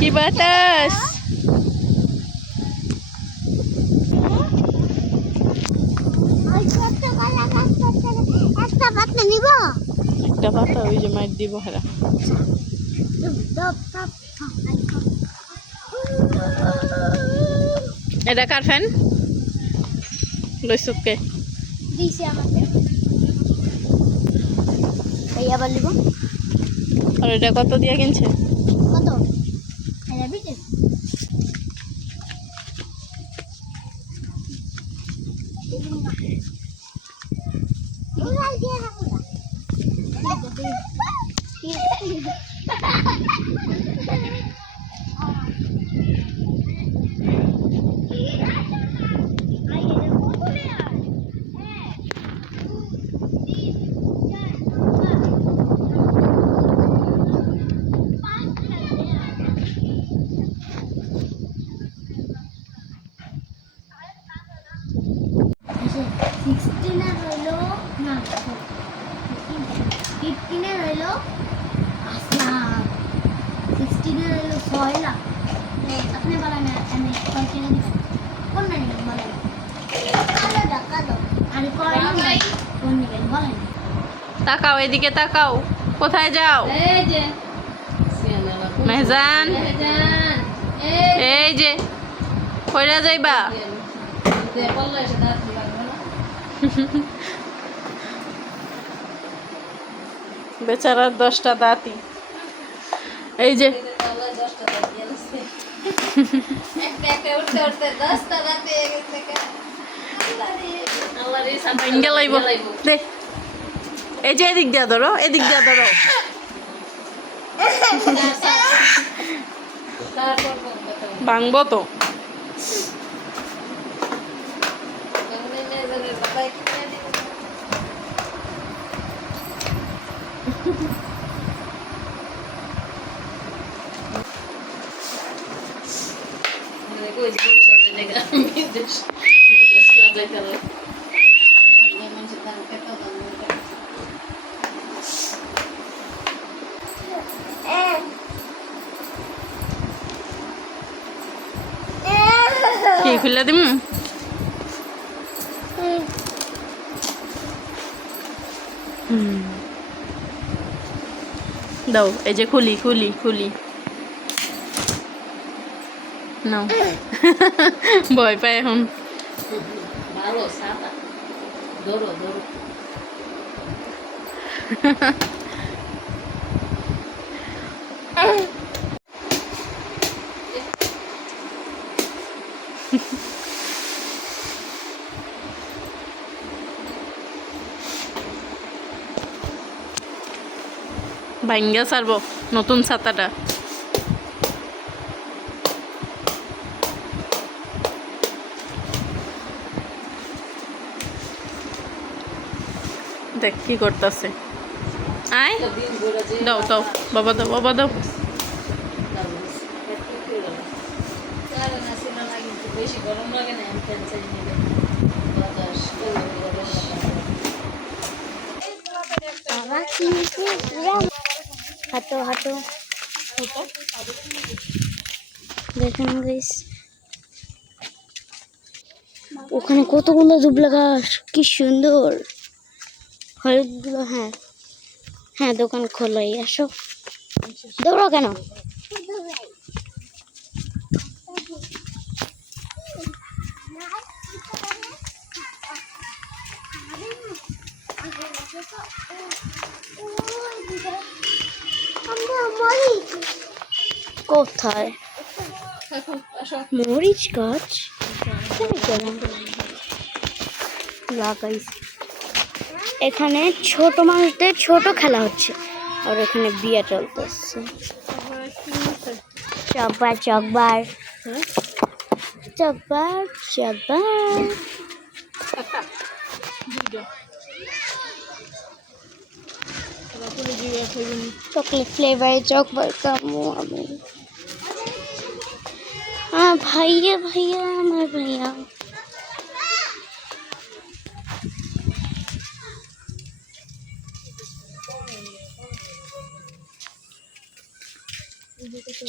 কি বাতাস! একটা পাতা ওই যে মাইর দিব হেরা। এটা কার ফ্যান লইসুকে দিছি আমাকে এই আবার নিব। আর এটা কত দিয়ে কিনছে? কত এটা বিটে তাকাও এদিকে তাকাও, কোথায় যাও? মেহজান এই যে কইরা যাইবা? বেচারার 10টা দাঁতই এই যে এই যে এদিক দিয়া ধরো, এদিক দিয়া ধরো। ভাঙবো তো। কি খুলে দিম? দাও এই যে খুলি খুলি খুলি নাও। ভয় পায় এখন। ভালো সাদা ধরো ধরো। ভাঙ্গা ছাড়বো নতুন ছাতাটা। দেখ কি করতেছে। আয় দাও দাও বাবা, দাও বাবা, দাও। বেশি গরম লাগে না, হাঁটো হাঁটো দেখুন গাইস, ওখানে কতগুলো দুবলা ঘাস, কি সুন্দর হলুদগুলো। হ্যাঁ হ্যাঁ, দোকান খোলাই, আসো। দৌড়ো কেন? কোথায় মরিচ গাছ লাগাইছে? এখানে ছোট মানুষদের ছোট খেলা হচ্ছে, আর এখানে বিয়ে চলতেছে। Chocobar Chocobar Chocobar Chocobar chocolate ফ্লেভারের চকবার খাবো আমি। হ্যাঁ ভাইয়া ভাইয়া, আমার ভাইয়া।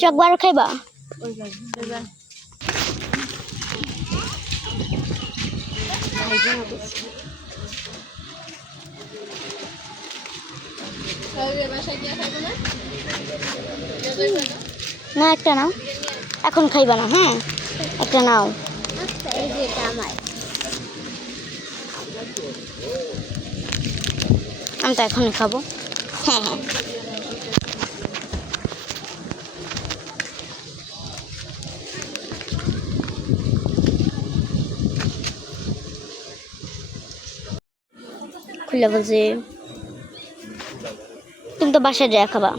চক বার খাইবা? না একটা নাও, এখন খাইবা না, হ্যাঁ একটা নাও। আমি তো এখনই খাবো। হ্যাঁ হ্যাঁ খুলে বলছি, তুমি তো বাসায় যায় খাবা।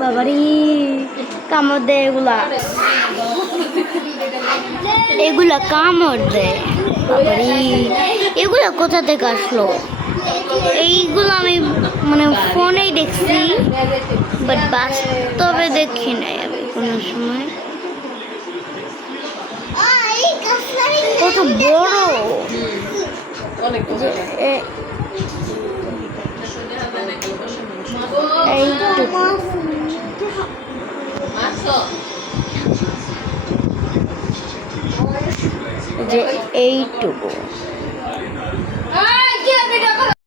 বাবারি কামড় দেয় এগুলা, এগুলা কামড় দেয় বাবারি। এগুলা কোথা থেকে আসলো? এইগুলো আমি মানে ফোনেই দেখছি, বাট বাস্তবে দেখি নাই আমি কোনো সময়। কত বড়! এইটুকু যে এইটুকু